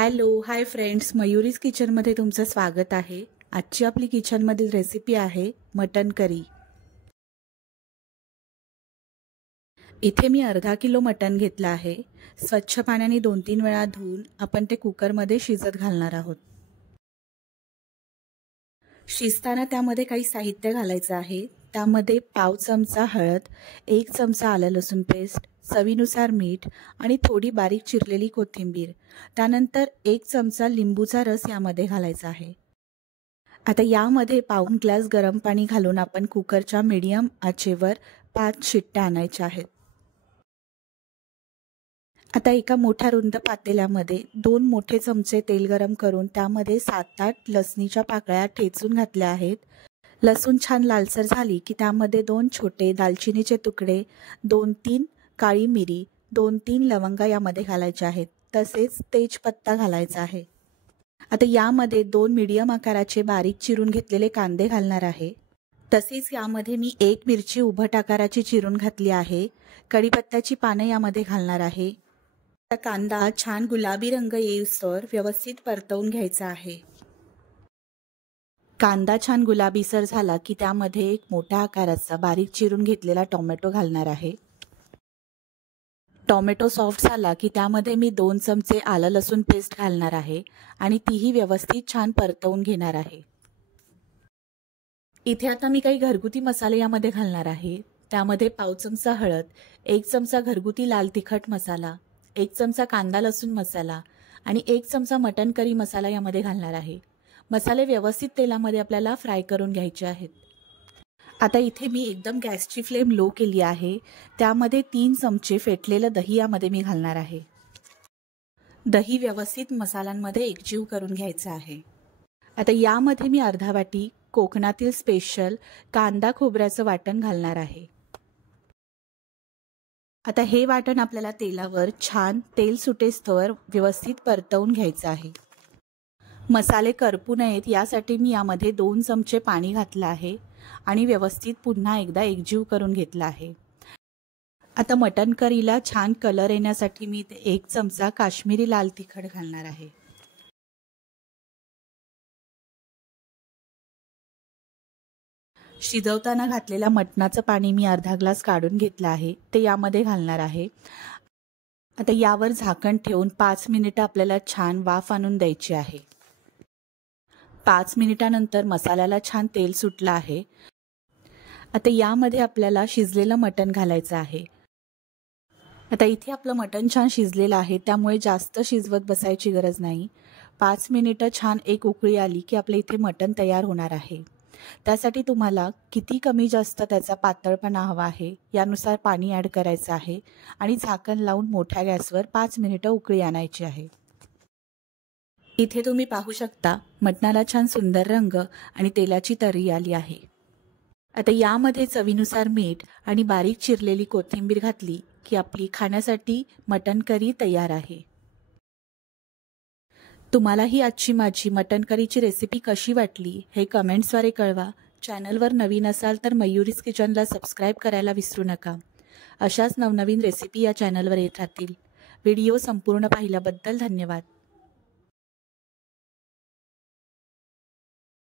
Hello hi friends, मयुरीज किचनमध्ये तुमचं स्वागत आहे। आजची आपली किचनमधील रेसिपी आहे मटन करी। इथे मी अर्धा किलो मटन घेतलं आहे। स्वच्छ पाण्याने 2-3 वेळा धुवून आपण ते कुकरमध्ये शिजत घालणार आहोत। शिजताना त्यामध्ये काही साहित्य घालायचं आहे। त्यामध्ये पाव चमचा हळद, 1 चमचा आलं लसूण पेस्ट, चवीनुसार मीठ आणि थोडी बारीक चिरलेली कोथिंबीर। त्यानंतर 1 चमचा लिंबूचा रस यामध्ये घालायचा आहे। आता यामध्ये पाऊण ग्लास गरम पाणी घालून आपण कुकरच्या मीडियम आचेवर 5 शिट्ट्या आणायच्या आहेत। आता एका मोठ्या रुंद पातेल्यामध्ये 2 मोठे चमचे तेल गरम करून त्यामध्ये 7-8 लसणीच्या पाकळ्या ठेचून घातल्या आहेत। लसूण छान लालसर झाली की त्यामध्ये 2 छोटे दालचिनीचे तुकडे, 2-3 काळी मिरी, 2-3 लवंगा यामध्ये घालायच्या आहेत। तसेच तेजपत्ता घालायचा आहे। आता यामध्ये 2 मीडियम आकाराचे बारीक चिरून घेतलेले कांदे घालणार आहे। तसेच यामध्ये मी 1 मिरची उभट आकाराची चिरून घातली आहे। कढीपत्त्याची पाने यामध्ये घालणार आहे। कांदा छान गुलाबी रंग येईस्तोवर व्यवस्थित परतवून घ्यायचा आहे। कांदा छान गुलाबीसर झाला की त्यामध्ये 1 मोठ्या आकाराचा बारीक चिरून घेतलेला टोमॅटो घालणार आहे। टोमॅटो सॉफ्ट झाला की त्यामध्ये मी 2 चमचे आलं लसूण पेस्ट घालणार आहे आणि तीही व्यवस्थित छान परतवून घेणार आहे। इथे आता मी काही घरगुती मसाले यामध्ये घालणार आहे। त्यामध्ये पाव चमचा हळद, 1 चमचा घरगुती लाल तिखट मसाला, 1 चमचा कांदा लसूण मसाला आणि 1 चमचा मटन करी मसाला यामध्ये घालणार आहे। मसाले व्यवस्थित तेलामध्ये आपल्याला फ्राय करून घ्यायचे आहेत। आता इथे मी एकदम गॅसची फ्लेम लो केली आहे। त्यामध्ये 3 चमचे फेटलेलं दही यामध्ये मी घालणार आहे। दही व्यवस्थित मसाल्यांमध्ये एकजीव करून घ्यायचं आहे। आता यामध्ये मी अर्धा वाटी कोकणातील स्पेशल कांदा खोबऱ्याचं वाटण घालणार आहे। आता हे वाटण आपल्याला तेलावर छान तेल सुटेस्तोवर व्यवस्थित परतवून घ्यायचं आहे। मसाले करपू नयेत यासाठी मी यामध्ये 2 चमचे पाणी घातलं आहे आणि व्यवस्थित पुन्हा एकदा एकजीव करून घेतला आहे। आता मटन करीला छान कलर येण्यासाठी मी 1 चमचा काश्मीरी लाल तिखट घालणार आहे। शिजवताना घातलेल्या मटणाचं पाणी मी अर्धा ग्लास काढून घेतलं आहे, ते यामध्ये घालणार आहे। आता यावर झाकण ठेवून 5 मिनिटं आपल्याला छान वाफ आणून द्यायची आहे। 5 मिनिटानंतर मसाल्याला छान तेल सुटलं आहे। आता यामध्ये आपल्याला शिजलेलं मटण घालायचं आहे। आता इथे आपलं मटण छान शिजलेलं आहे, त्यामुळे जास्त शिजवत बसायची गरज नाही। 5 मिनिटं छान एक उकळी आली की आपल्या इथे मटण तयार होणार आहे। त्यासाठी तुम्हाला किती कमी जास्त त्याचा पातळपणा हवा आहे यानुसार पाणी ॲड करायचं आहे आणि झाकण लावून मोठ्या गॅसवर 5 मिनिटं उकळी आणायची आहे। इथे तुम्ही पाहू शकता मटणाला छान सुंदर रंग आणि तेलाची तर्री आली आहे। आता यामध्ये चवीनुसार मीठ आणि बारीक चिरलेली कोथिंबीर घातली की आपली खाण्यासाठी मटन करी तयार आहे। तुम्हाला ही आजची माझी मटन करीची रेसिपी कशी वाटली हे कमेंट्सद्वारे कळवा। चॅनलवर नवीन असाल तर मयुरीज किचनला सबस्क्राईब करायला विसरू नका। अशाच नवनवीन रेसिपी या चॅनलवर येत राहतील। व्हिडिओ संपूर्ण पाहिल्याबद्दल धन्यवाद।